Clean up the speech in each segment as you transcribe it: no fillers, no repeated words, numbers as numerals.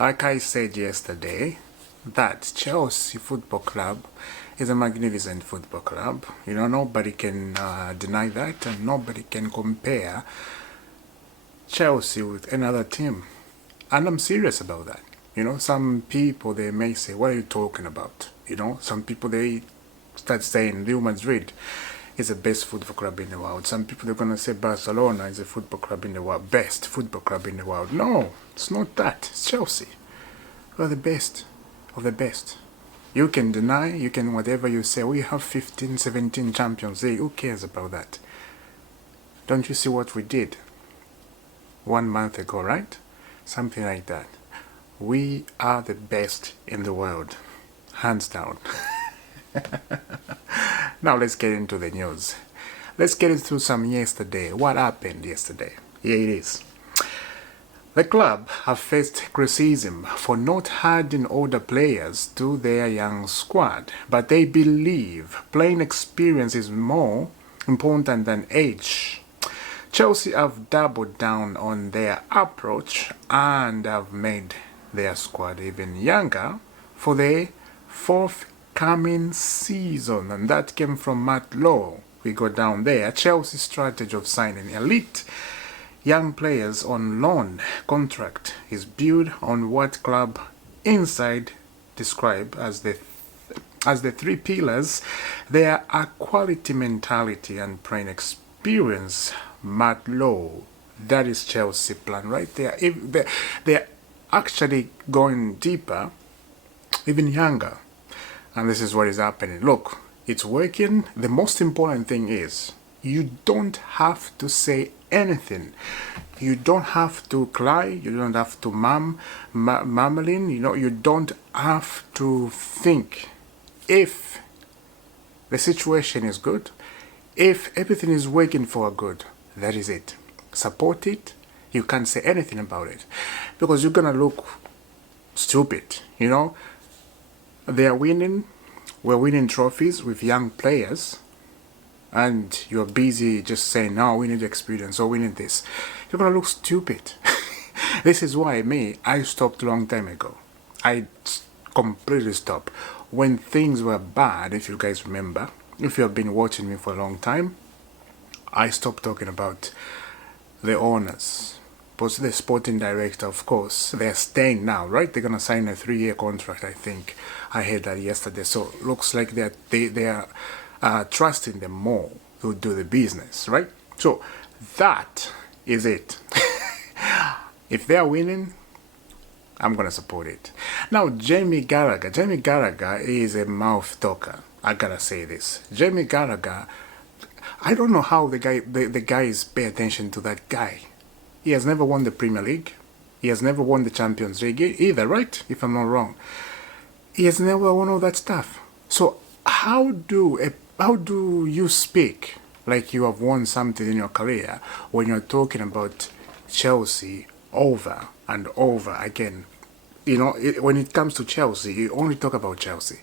Like I said yesterday, that Chelsea Football Club is a magnificent football club. Nobody can deny that, and nobody can compare Chelsea with another team. And I'm serious about that. Some people, they may say, what are you talking about? Some people, they start saying Real Madrid is the best football club in the world. Some people, they're going to say Barcelona is a football club in the world, best football club in the world. No, it's not that. It's Chelsea. We're the best of the best. You can deny, you can whatever you say. We have 15, 17 Champions League. Who cares about that? Don't you see what we did 1 month ago, right? Something like that. We are the best in the world. Hands down. Now let's get into the news. Let's get into some yesterday. What happened yesterday? Here it is. The club have faced criticism for not adding older players to their young squad, but they believe playing experience is more important than age. Chelsea have doubled down on their approach and have made their squad even younger for the forthcoming season, and that came from Matt Lowe. We go down there. Chelsea's strategy of signing elite young players on loan contract is built on what Club Inside describe as the three pillars. There are quality, mentality, and playing experience. Matt Lowe, that is Chelsea plan right there. If they're actually going deeper, even younger, and this is what is happening. Look, it's working. The most important thing is you don't have to say anything. You don't have to cry. You don't have to mumbling. You don't have to think. If the situation is good, if everything is working for good, that is it. Support it. You can't say anything about it because you're gonna look stupid. They are winning. We're winning trophies with young players, and you're busy just saying, no, we need experience, or we need this. You're going to look stupid. This is why I stopped a long time ago. I completely stopped. When things were bad, if you guys remember, if you have been watching me for a long time, I stopped talking about the owners. But the sporting director, of course, they're staying now, right? They're going to sign a 3-year contract, I think. I heard that yesterday. So looks like they are trusting them more to do the business, right? So that is it. If they are winning, I'm gonna support it. Now, Jamie Gallagher is a mouth talker. I gotta say this. Jamie Gallagher, I don't know how the guys pay attention to that guy. He has never won the Premier League. He has never won the Champions League either, right? If I'm not wrong. He has never won all that stuff. So how do you speak like you have won something in your career when you're talking about Chelsea over and over again? When it comes to Chelsea, you only talk about Chelsea.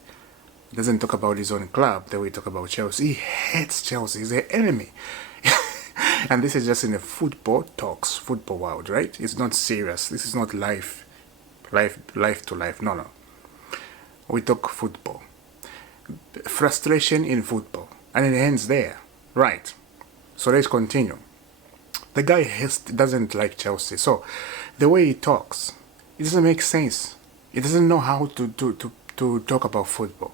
He doesn't talk about his own club the way he talk about Chelsea. He hates Chelsea. He's the enemy. And this is just in the football talks, football world, right? It's not serious. This is not life to life. No. We talk football. Frustration in football, and it ends there, right? So let's continue. The guy doesn't like Chelsea, so the way he talks, it doesn't make sense. He doesn't know how to talk about football,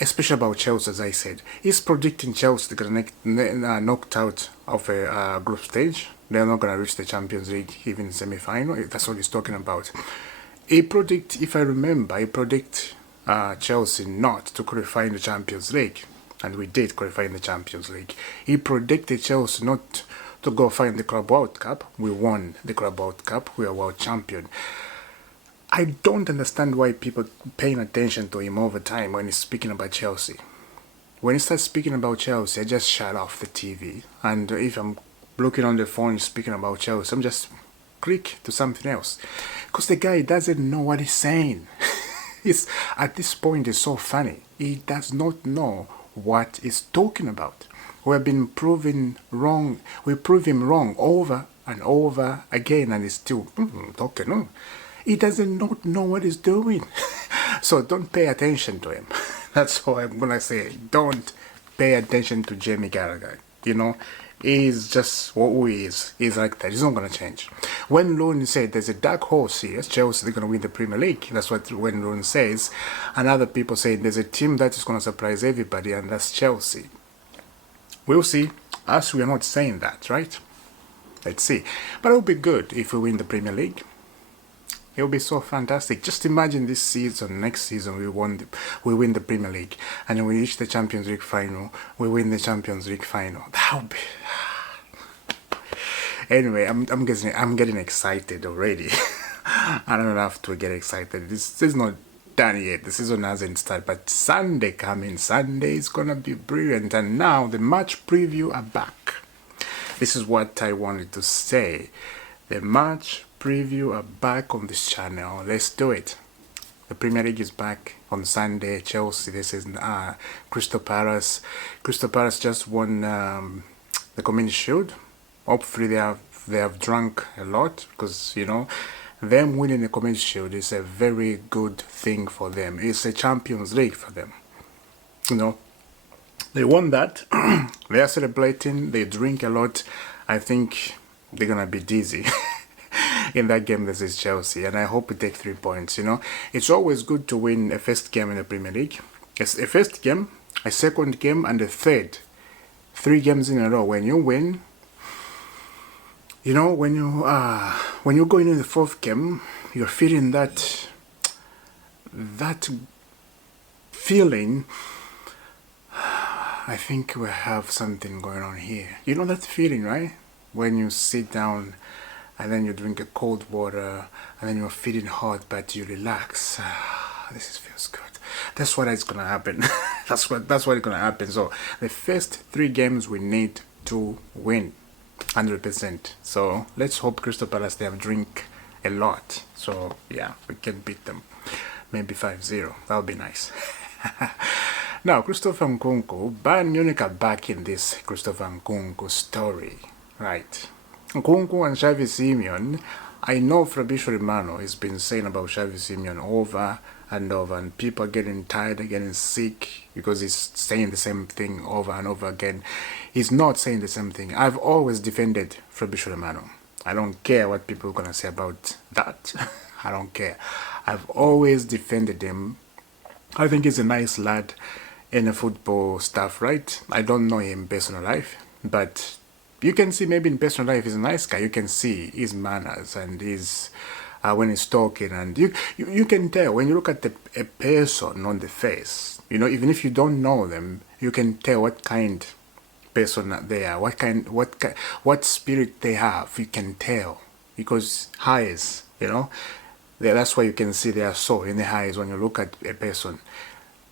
especially about Chelsea. As I said, he's predicting Chelsea gonna knocked out of a group stage. They're not gonna reach the Champions League, even semi-final. That's what he's talking about. If I remember, he predict Chelsea not to qualify in the Champions League, and we did qualify in the Champions League. He predicted Chelsea not to go find the Club World Cup. We won the Club World Cup. We are world champion. I don't understand why people paying attention to him over time when he's speaking about Chelsea. When he starts speaking about Chelsea, I just shut off the TV, and if I'm looking on the phone speaking about Chelsea, I'm just click to something else, because the guy doesn't know what he's saying. At this point, it's so funny. He does not know what he's talking about. We've been proven wrong. We prove him wrong over and over again, and he's still talking. No. He doesn't not know what he's doing. So don't pay attention to him. That's all I'm gonna say. Don't pay attention to Jamie Carragher. You know, he's just who he is. He's like that. He's not gonna change. When Loon said there's a dark horse here, Chelsea, they're gonna win the Premier League. That's what when Loon says. And other people say there's a team that is gonna surprise everybody, and that's Chelsea. We'll see. Us, we are not saying that, right? Let's see. But it would be good if we win the Premier League. It will be so fantastic. Just imagine this season, next season, we win the Premier League, and then we reach the Champions League final. We win the Champions League final. That would be. Anyway, I'm getting excited already. I don't have to get excited. This is not done yet. The season hasn't started, but Sunday is gonna be brilliant. And now the match preview are back. This is what I wanted to say. The match preview are back on this channel. Let's do it. The Premier League is back on Sunday. Chelsea, this is Crystal Palace. Crystal Palace just won the Community Shield. Hopefully they have drunk a lot, because you know them winning the Community Shield is a very good thing for them. It's a Champions League for them. You know, they won that. They are celebrating. They drink a lot. I think they're gonna be dizzy. In that game, this is Chelsea, and I hope we take 3 points. You know, it's always good to win a first game in the Premier League. It's a first game, a second game, and a third. 3 games in a row. When you win, you know, when you go into the 4th game, you're feeling that feeling. I think we have something going on here. You know that feeling, right? When you sit down and then you drink a cold water, and then you're feeling hot, but you relax. This feels good. That's what is gonna happen. that's what is gonna happen. So the first 3 games we need to win, 100%. So let's hope Crystal Palace, they have drink a lot. So yeah, we can beat them. Maybe 5-0. That'll be nice. Now, Christopher Nkunku, Bayern Munich are back in this Christopher Nkunku story, right? Nkunku and Xavi Simons, I know Fabrizio Romano has been saying about Xavi Simons over and over, and people are getting tired, getting sick, because he's saying the same thing over and over again. He's not saying the same thing. I've always defended Fabrizio Romano. I don't care what people are going to say about that. I don't care. I've always defended him. I think he's a nice lad in the football stuff, right? I don't know him in personal life, but you can see maybe in personal life he's a nice guy. You can see his manners and his when he's talking, and you can tell when you look at a person on the face. You know, even if you don't know them, you can tell what kind person they are, what spirit they have. You can tell because eyes, you know, that's why you can see their soul in the eyes when you look at a person.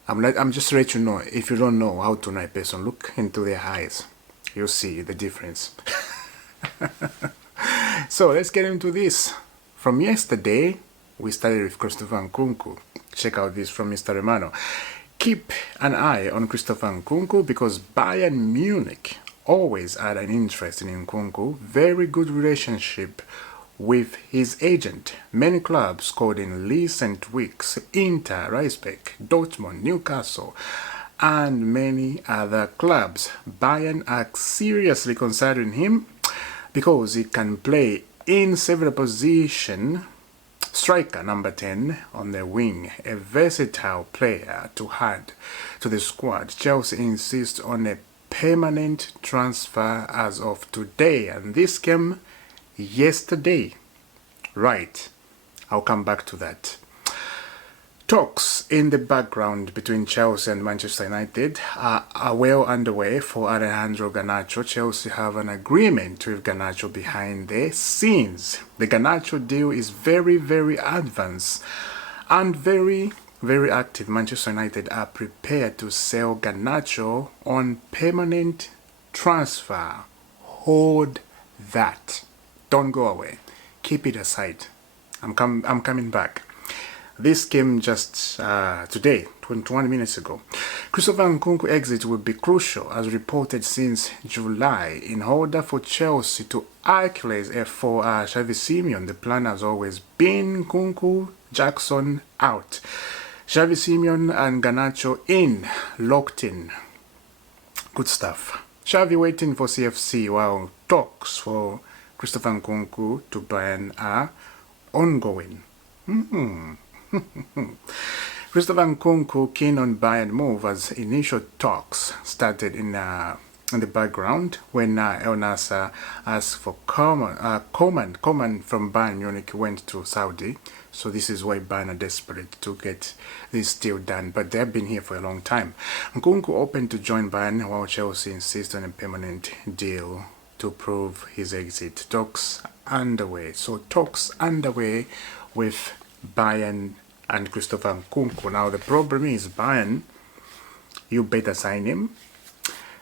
I'm just letting you know, if you don't know how to know a person, look into their eyes. You'll see the difference. So let's get into this. From yesterday, we started with Christopher Nkunku. Check out this from Mr. Romano. Keep an eye on Christopher Nkunku, because Bayern Munich always had an interest in Nkunku. Very good relationship with his agent. Many clubs called in recent weeks: Inter, Reisbeck, Dortmund, Newcastle, and many other clubs. Bayern are seriously considering him because he can play in several positions. Striker number 10 on the wing, a versatile player to add to the squad. Chelsea insists on a permanent transfer as of today, and this came yesterday. Right, I'll come back to that. Talks in the background between Chelsea and Manchester United are well underway for Alejandro Garnacho. Chelsea have an agreement with Garnacho behind the scenes. The Garnacho deal is very, very advanced and very, very active. Manchester United are prepared to sell Garnacho on permanent transfer. Hold that. Don't go away. Keep it aside. I'm coming back. This came just today, 21 minutes ago. Christopher Nkunku exit will be crucial, as reported since July, in order for Chelsea to Achilles for Xavi Simon. The plan has always been Nkunku, Jackson out, Xavi Simon and Garnacho in, locked in. Good stuff. Xavi waiting for CFC while talks for Christopher Nkunku to Bayern are ongoing. Christopher Nkunku keen on Bayern move, as initial talks started in the background when El Nassr asked for Coman from Bayern Munich went to Saudi. So this is why Bayern are desperate to get this deal done, but they've been here for a long time. Nkunku open to join Bayern while Chelsea insists on a permanent deal to prove his exit. Talks underway. So talks underway with Bayern and Christopher Nkunku. Now the problem is Bayern, you better sign him,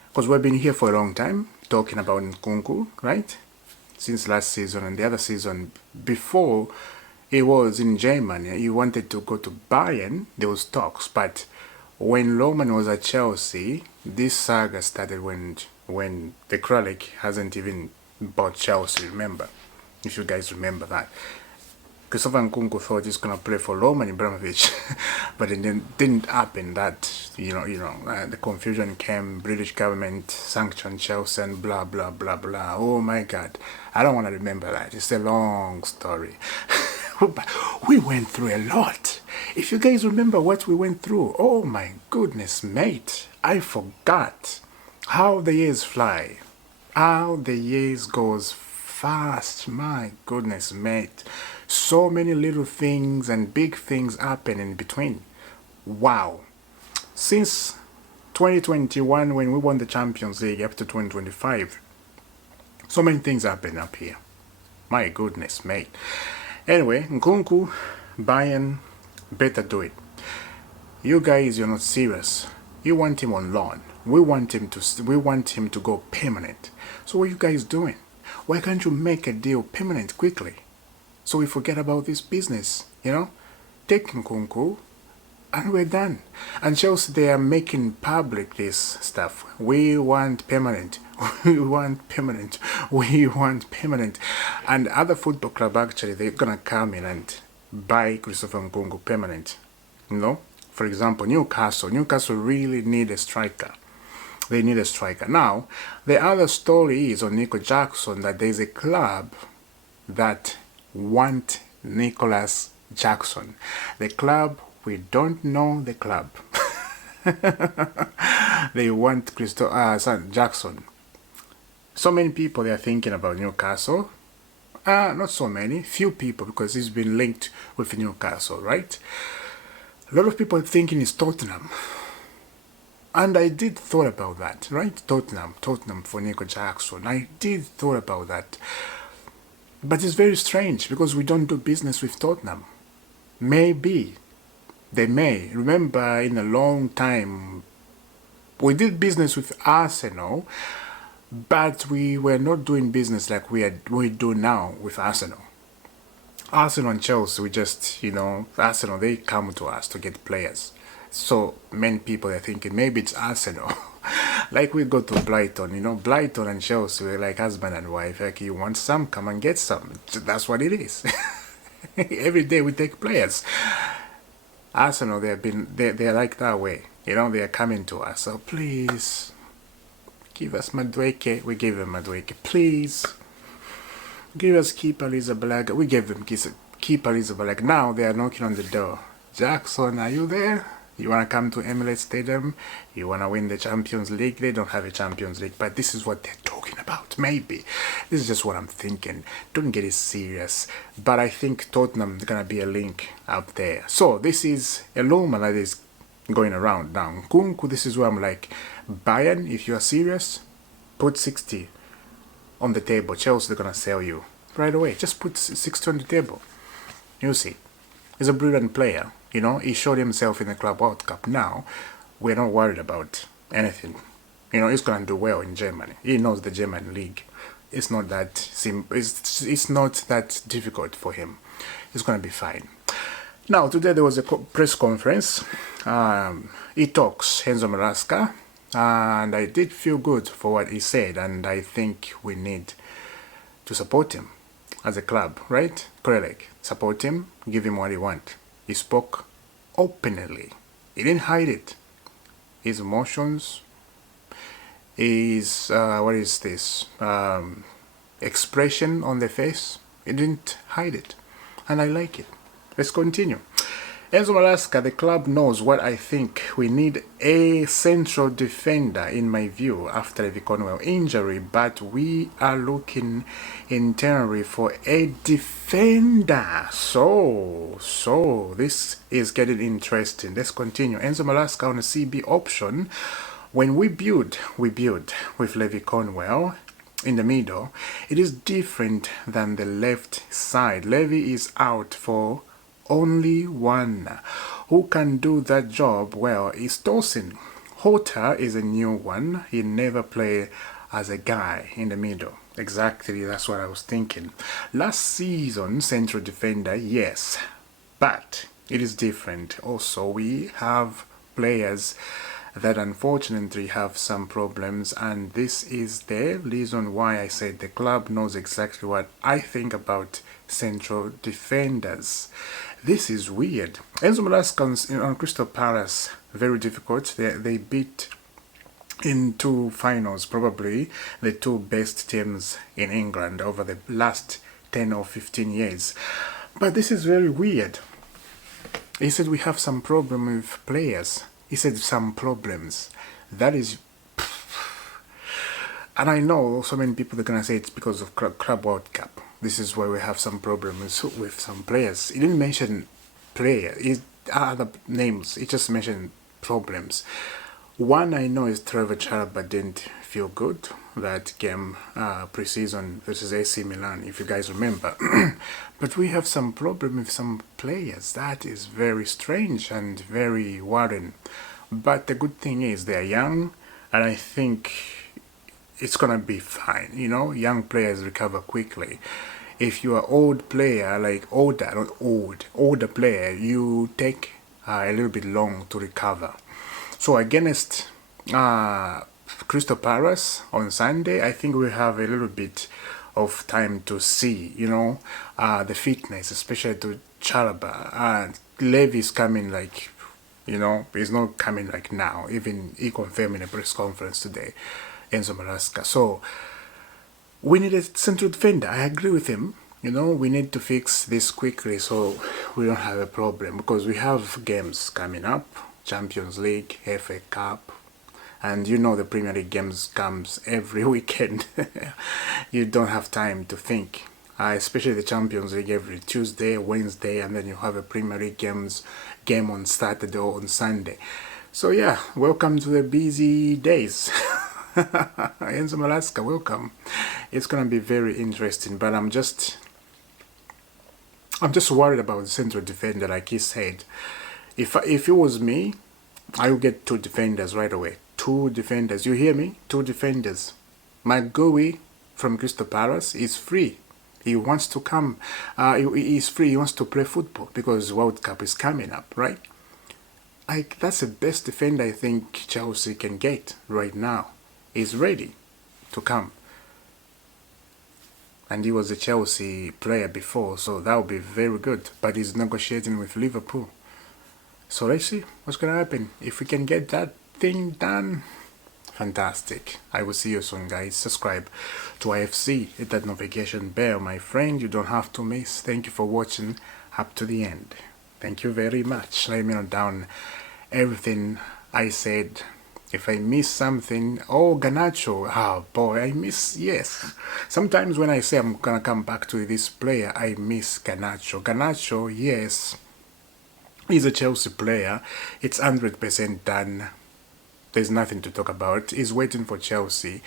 because we've been here for a long time talking about Nkunku, right? Since last season and the other season before. He was in Germany. He wanted to go to Bayern. There was talks, but when Roman was at Chelsea, this saga started when the Kralik hasn't even bought Chelsea. Remember, if you guys remember that, Christopher Nkunku thought he's gonna play for Roman Abramovich, but it didn't happen. That the confusion came. British government sanctioned Chelsea and blah blah blah blah. Oh my God, I don't want to remember that. It's a long story. We went through a lot. If you guys remember what we went through, oh my goodness, mate, I forgot how the years fly, how the years goes fast. My goodness, mate, so many little things and big things happen in between. Wow. Since 2021, when we won the Champions League, up to 2025, so many things happen up here. My goodness, mate. Anyway, Nkunku, Bayern, better do it. You guys, you're not serious. You want him on loan. We want him to go permanent. So what are you guys doing? Why can't you make a deal permanent quickly, so we forget about this business? Take Nkunku, and we're done. And Chelsea, they are making public this stuff. We want permanent. We want permanent. We want permanent. And other football club, actually, they're gonna come in and buy Christopher Nkunku permanent. For example, Newcastle. Newcastle really need a striker. They need a striker. Now, the other story is on Nico Jackson, that there's a club that want Nicolas Jackson. The club, we don't know the club. They want Jackson. So many people, they are thinking about Newcastle. Not so many, few people, because he's been linked with Newcastle, right? A lot of people are thinking it's Tottenham. And I did thought about that, right? Tottenham for Nico Jackson. I did thought about that. But it's very strange, because we don't do business with Tottenham. Maybe they may. Remember, in a long time, we did business with Arsenal, but we were not doing business like we do now with Arsenal. Arsenal and Chelsea, we just, Arsenal, they come to us to get players. So many people are thinking maybe it's Arsenal. Like we go to Brighton, Brighton and Chelsea, we're like husband and wife. Like, you want some, come and get some. That's what it is. Every day we take players. Arsenal, they're like that way. They are coming to us. So please, give us Madueke. We gave them Madueke. Please, give us Keeper Arrizabalaga. We gave them Keeper Arrizabalaga. Now they are knocking on the door. Jackson, are you there? You want to come to Emirates Stadium? You want to win the Champions League? They don't have a Champions League, but this is what they're talking about. Maybe. This is just what I'm thinking. Don't get it serious. But I think Tottenham is going to be a link up there. So this is a rumor that is going around now. Nkunku, this is where I'm like, Bayern, if you are serious, put 60 on the table. Chelsea, they're going to sell you right away. Just put 60 on the table. You see. He's a brilliant player. He showed himself in the Club World Cup. Now, we're not worried about anything. He's going to do well in Germany. He knows the German league. It's not that it's not that difficult for him. He's going to be fine. Now, today there was a press conference. He talks, Enzo Maresca, and I did feel good for what he said, and I think we need to support him as a club, right? Correct. Support him, give him what he wants. He spoke openly. He didn't hide it. His emotions, his, what is this, expression on the face, he didn't hide it. And I like it. Let's continue. Enzo Maresca, the club knows what I think. We need a central defender, in my view, after the Conwell injury, but we are looking internally for a defender. So this is getting interesting. Let's continue. Enzo Maresca on a CB option. When we build with Levi Conwell in the middle. It is different than the left side. Levi is out for only one. Who can do that job well is Tosin. Hota is a new one. He never played as a guy in the middle. Exactly, that's what I was thinking. Last season, central defender, yes, but it is different. Also, we have players that unfortunately have some problems, and this is the reason why I said the club knows exactly what I think about central defenders. This is weird. Enzo Maresca on Crystal Palace, very difficult. They beat in two finals, probably the two best teams in England over the last 10 or 15 years. But this is very weird. He said we have some problem with players. He said some problems. That is... And I know so many people are going to say it's because of Club World Cup. This is why we have some problems with some players. He didn't mention players, other names. He just mentioned problems. One I know is Trevor Chalobah didn't feel good that game pre-season versus AC Milan, if you guys remember. But we have some problem with some players. That is very strange and very worrying. But the good thing is they're young, and I think it's gonna be fine. You know, young players recover quickly. If you are old player, like older player, you take a little bit long to recover. So against Crystal Palace on Sunday, I think we have a little bit of time to see, you know, the fitness, especially to Chalobah. Levy's coming like, you know, he's not coming like now. Even he confirmed in a press conference today, Enzo Maresca. So we need a central defender. I agree with him. You know, we need to fix this quickly so we don't have a problem, because we have games coming up. Champions League, FA Cup, and you know the Premier League games comes every weekend. You don't have time to think, especially the Champions League every Tuesday, Wednesday, and then you have a Premier League game on Saturday or on Sunday. So yeah, welcome to the busy days. Enzo Maresca, welcome. It's gonna be very interesting, but I'm just worried about the central defender, like he said. If it was me, I would get two defenders right away. Two defenders. You hear me? Two defenders. McGoey from Crystal Palace is free. He wants to come. He's free. He wants to play football because World Cup is coming up, right? That's the best defender I think Chelsea can get right now. He's ready to come. And he was a Chelsea player before, so that would be very good. But he's negotiating with Liverpool. So let's see what's going to happen. If we can get that thing done, fantastic. I will see you soon, guys. Subscribe to IFC. Hit that notification bell, my friend. You don't have to miss. Thank you for watching up to the end. Thank you very much. Let me know down everything I said. If I miss something, oh, Garnacho, oh boy, I miss, yes. Sometimes when I say I'm going to come back to this player, I miss Garnacho. Garnacho, yes. He's a Chelsea player. It's 100% done. There's nothing to talk about. He's waiting for Chelsea.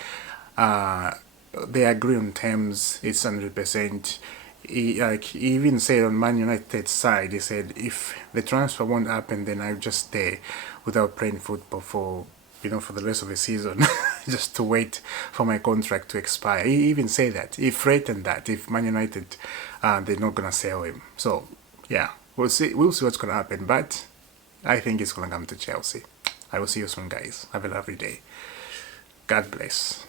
They agree on terms. It's 100%. He even said on Man United's side, he said, if the transfer won't happen, then I'll just stay without playing football for the rest of the season, just to wait for my contract to expire. He even said that. He threatened that if Man United, they're not going to sell him. So, yeah. We'll see what's going to happen, but I think it's going to come to Chelsea. I will see you soon, guys. Have a lovely day. God bless.